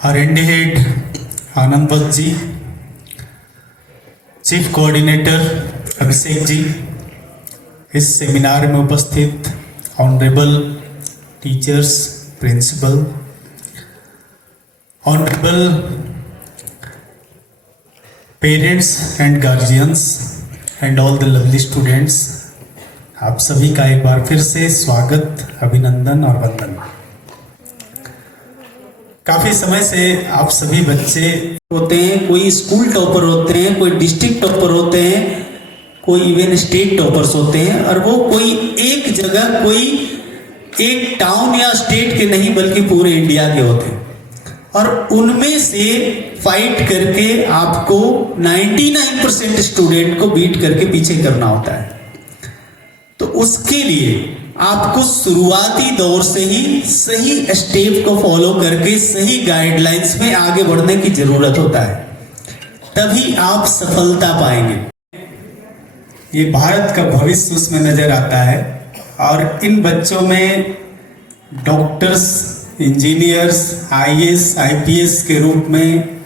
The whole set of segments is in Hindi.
R&D head Anand Bhatt ji, chief coordinator Abhishek ji, इस सेमिनार में उपस्थित honourable teachers, principal, honourable parents and guardians and all the lovely students, आप सभी का एक बार फिर से स्वागत, अभिनंदन और वंदन। काफ़ी समय से आप सभी बच्चे होते हैं, कोई स्कूल टॉपर होते हैं, कोई डिस्ट्रिक्ट टॉपर होते हैं, कोई इवन स्टेट टॉपर्स होते हैं, और वो कोई एक जगह, कोई एक टाउन या स्टेट के नहीं बल्कि पूरे इंडिया के होते हैं, और उनमें से फाइट करके आपको 99% स्टूडेंट को बीट करके पीछे करना होता है। तो उसके लिए आपको शुरुआती दौर से ही सही स्टेप को फॉलो करके सही गाइडलाइंस में आगे बढ़ने की जरूरत होता है, तभी आप सफलता पाएंगे। ये भारत का भविष्य उसमें नजर आता है, और इन बच्चों में डॉक्टर्स, इंजीनियर्स, IAS, IPS के रूप में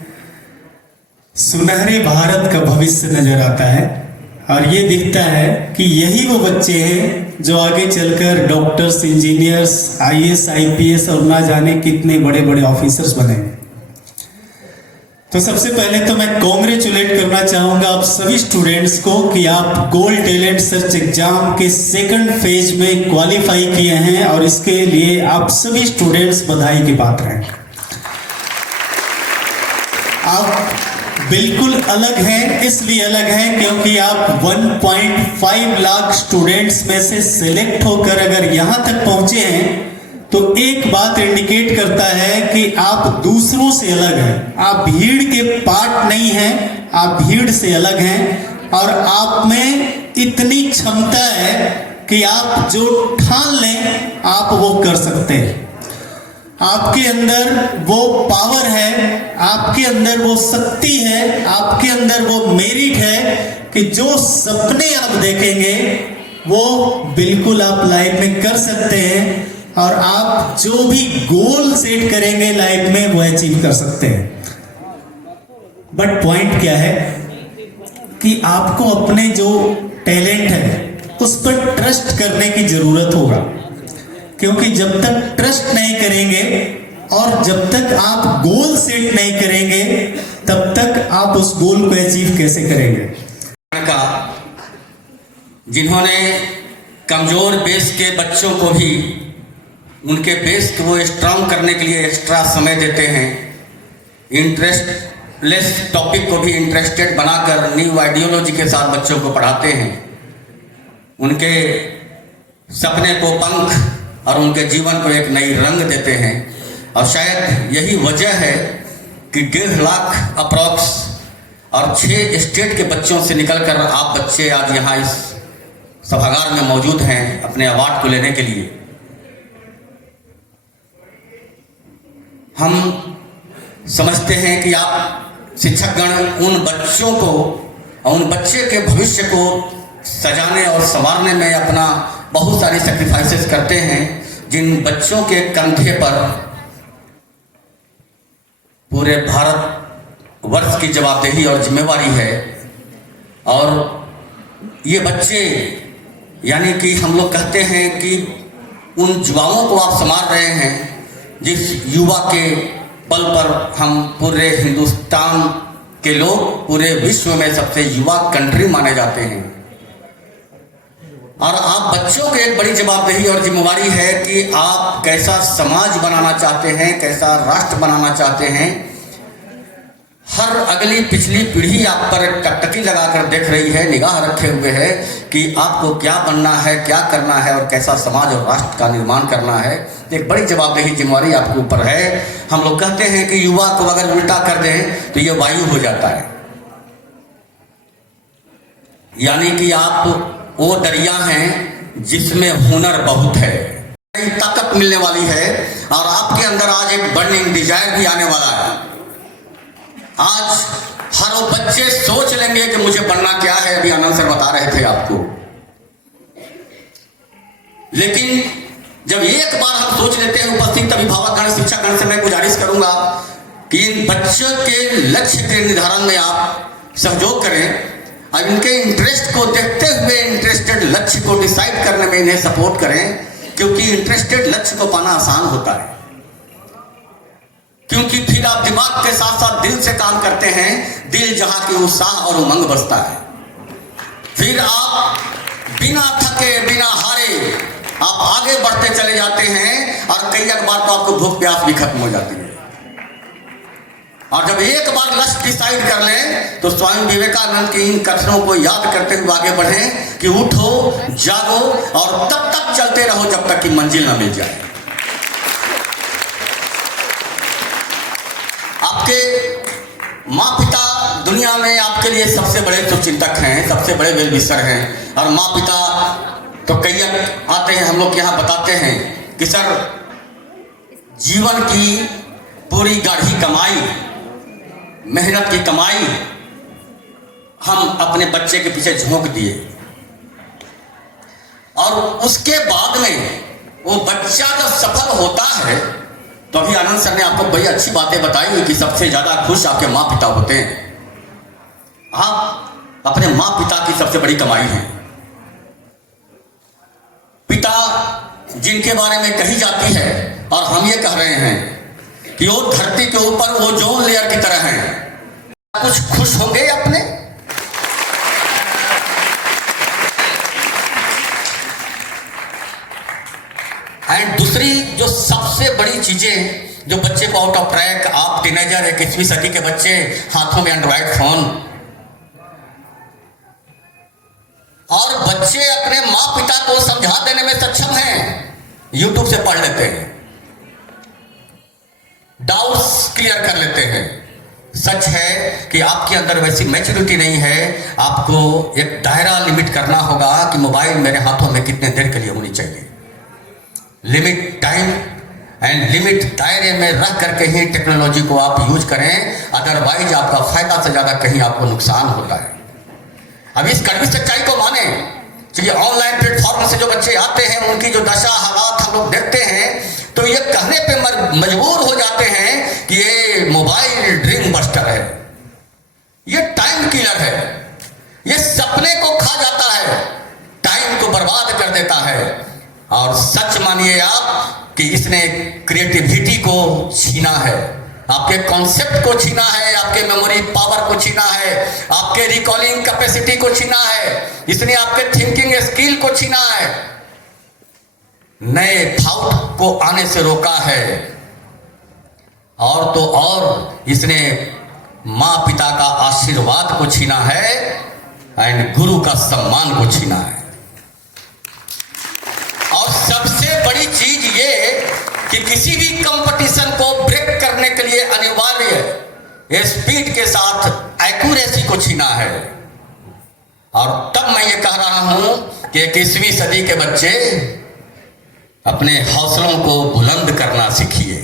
सुनहरे भारत का भविष्य नजर आता है, और ये दिखता है कि यही वो बच्चे हैं जो आगे चलकर डॉक्टर्स, इंजीनियर्स, IAS, IPS और ना जाने कितने बड़े बड़े ऑफिसर्स बनेंगे। तो सबसे पहले तो मैं कॉन्ग्रेचुलेट करना चाहूंगा आप सभी स्टूडेंट्स को कि आप गोल्ड टैलेंट सर्च एग्जाम के सेकंड फेज में क्वालिफाई किए हैं, और इसके लिए आप सभी स्टूडेंट्स बधाई के पात्र हैं। आप बिल्कुल अलग हैं, इसलिए अलग हैं क्योंकि आप 1.5 लाख स्टूडेंट्स में से सिलेक्ट होकर अगर यहां तक पहुंचे हैं, तो एक बात इंडिकेट करता है कि आप दूसरों से अलग हैं। आप भीड़ के पार्ट नहीं हैं, आप भीड़ से अलग हैं, और आप में इतनी क्षमता है कि आप जो ठान लें आप वो कर सकते हैं। आपके अंदर वो पावर है, आपके अंदर वो शक्ति है, आपके अंदर वो मेरिट है कि जो सपने आप देखेंगे वो बिल्कुल आप लाइफ में कर सकते हैं, और आप जो भी गोल सेट करेंगे लाइफ में वो अचीव कर सकते हैं। बट पॉइंट क्या है कि आपको अपने जो टैलेंट है उस पर ट्रस्ट करने की जरूरत होगा, क्योंकि जब तक ट्रस्ट नहीं करेंगे और जब तक आप गोल सेट नहीं करेंगे, तब तक आप उस गोल को अचीव कैसे करेंगे। जिन्होंने कमजोर बेस के बच्चों को भी उनके बेस को वो स्ट्रांग करने के लिए एक्स्ट्रा समय देते हैं, इंटरेस्टलेस टॉपिक को भी इंटरेस्टेड बनाकर न्यू आइडियोलॉजी के साथ बच्चों को पढ़ाते हैं, उनके सपने को पंख और उनके जीवन को एक नई रंग देते हैं। और शायद यही वजह है कि 1.5 लाख अप्रॉक्स और 6 स्टेट के बच्चों से निकलकर आप बच्चे आज यहाँ इस सभागार में मौजूद हैं अपने अवार्ड को लेने के लिए। हम समझते हैं कि आप शिक्षकगण उन बच्चों को और उन बच्चे के भविष्य को सजाने और संवारने में अपना बहुत सारी सेक्रीफाइसेस करते हैं, जिन बच्चों के कंधे पर पूरे भारत वर्ष की जवाबदेही और जिम्मेवारी है। और ये बच्चे, यानी कि हम लोग कहते हैं कि उन युवाओं को आप संवार रहे हैं जिस युवा के बल पर हम पूरे हिंदुस्तान के लोग पूरे विश्व में सबसे युवा कंट्री माने जाते हैं। और आप बच्चों को एक बड़ी जवाबदेही और जिम्मेवारी है कि आप कैसा समाज बनाना चाहते हैं, कैसा राष्ट्र बनाना चाहते हैं। हर अगली पिछली पीढ़ी आप पर टकटकी लगाकर देख रही है, निगाह रखे हुए है कि आपको क्या बनना है, क्या करना है और कैसा समाज और राष्ट्र का निर्माण करना है। एक बड़ी जवाबदेही जिम्मेवारी आपके ऊपर है। हम लोग कहते हैं कि युवा को अगर उल्टा कर दें तो ये वायु हो जाता है, यानी कि आप वो दरिया हैं जिसमें हुनर बहुत है, ताकत मिलने वाली है, और आपके अंदर आज एक बर्निंग डिजायर भी आने वाला है। आज हर वो बच्चे सोच लेंगे कि मुझे बनना क्या है, अभी आनंद सर बता रहे थे आपको। लेकिन जब एक बार हम सोच लेते हैं उपस्थित अभिभावकगण, शिक्षकगण से मैं गुजारिश करूंगा कि इन बच्चों के लक्ष्य के निर्धारण में आप सहयोग करें और इनके इंटरेस्ट को देखते हुए इंटरेस्टेड लक्ष्य को डिसाइड करने में इन्हें सपोर्ट करें, क्योंकि इंटरेस्टेड लक्ष्य को पाना आसान होता है, क्योंकि फिर आप दिमाग के साथ साथ दिल से काम करते हैं, दिल जहां की उत्साह और उमंग बसता है, फिर आप बिना थके बिना हारे आप आगे बढ़ते चले जाते हैं और कई बार तो आपको भूख प्यास भी खत्म हो जाती है। और जब एक बार लक्ष्य डिसाइड कर लें तो स्वामी विवेकानंद के इन कथनों को याद करते हुए आगे बढ़ें कि उठो, जागो और तब तक चलते रहो जब तक कि मंजिल ना मिल जाए। आपके माँ पिता दुनिया में आपके लिए सबसे बड़े शुभचिंतक हैं, सबसे बड़े वेल विशर हैं। और माँ पिता तो कई आते हैं, हम लोग यहाँ बताते हैं कि सर जीवन की पूरी गाढ़ी कमाई, मेहनत की कमाई हम अपने बच्चे के पीछे झोंक दिए और उसके बाद में वो बच्चा जब सफल होता है तो अभी आनंद सर ने आपको बड़ी अच्छी बातें बताई कि सबसे ज्यादा खुश आपके माँ पिता होते हैं। आप अपने माँ पिता की सबसे बड़ी कमाई है। पिता जिनके बारे में कही जाती है और हम ये कह रहे हैं कि वो धरती के ऊपर वो जोन लेयर की तरह हैं। कुछ खुश होंगे अपने? एंड दूसरी जो सबसे बड़ी चीजें जो बच्चे को आउट ऑफ ट्रैक, आप टीनेजर 21वीं सदी के बच्चे, हाथों में एंड्रॉइड फोन, और बच्चे अपने माँ पिता को समझा देने में सक्षम हैं, यूट्यूब से पढ़ लेते हैं, डाउट्स क्लियर कर लेते हैं। सच है कि आपके अंदर वैसी मैच्योरिटी नहीं है, आपको एक दायरा लिमिट करना होगा कि मोबाइल मेरे हाथों में कितने देर के लिए होनी चाहिए। लिमिट टाइम एंड लिमिट दायरे में रख करके ही टेक्नोलॉजी को आप यूज करें, अदरवाइज आपका फायदा से ज्यादा कहीं आपको नुकसान होता है। अब इस कड़वी सच्चाई को माने कि ऑनलाइन प्लेटफॉर्म से जो बच्चे आते हैं उनकी जो दशा हालात हम लोग देखते हैं तो ये कहने पे मजबूर हो जाते हैं कि ये मोबाइल ड्रीम बस्टर है, ये टाइम किलर है, ये सपने को खा जाता है, टाइम को बर्बाद कर देता है। और सच मानिए आप कि इसने क्रिएटिविटी को छीना है, आपके कॉन्सेप्ट को छीना है, आपके मेमोरी पावर को छीना है, आपके रिकॉलिंग कैपेसिटी को छीना है, इसने आपके थिंकिंग स्किल को छीना है, नए थॉट को आने से रोका है, और तो और इसने माँ पिता का आशीर्वाद को छीना है एंड गुरु का सम्मान को छीना है। और सबसे बड़ी चीज ये कि किसी भी कंपटीशन को ब्रेक करने के लिए अनिवार्य स्पीड के साथ एक्यूरेसी को छीना है। और तब मैं ये कह रहा हूं कि 21वीं सदी के बच्चे अपने हौसलों को बुलंद करना सीखिए।